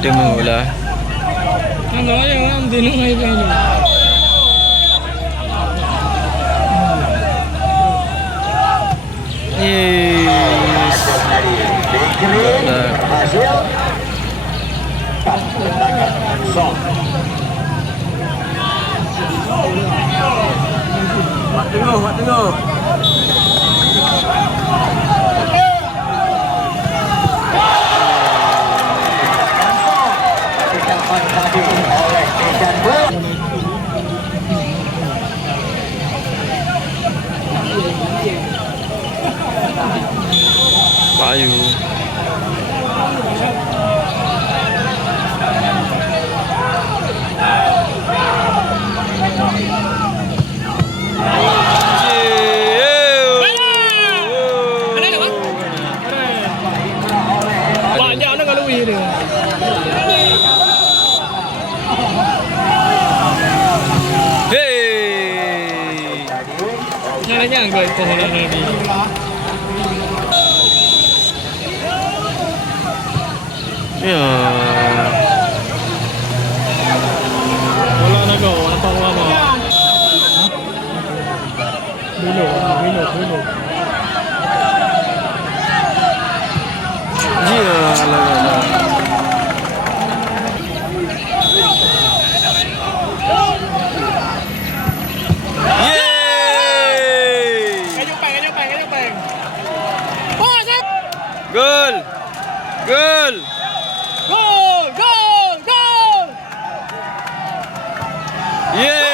Dia mula. Ano yung dinong ngayon. Yes. Tengok. Payu. Banyak nak kalau dia. Hey. Jangan gol pohon ini. Ya. Bola nak go, nampak apa? Dulu. Dia lah. Yeay! Kaju peng. Oh, sip. Gol! Gol. Yeay!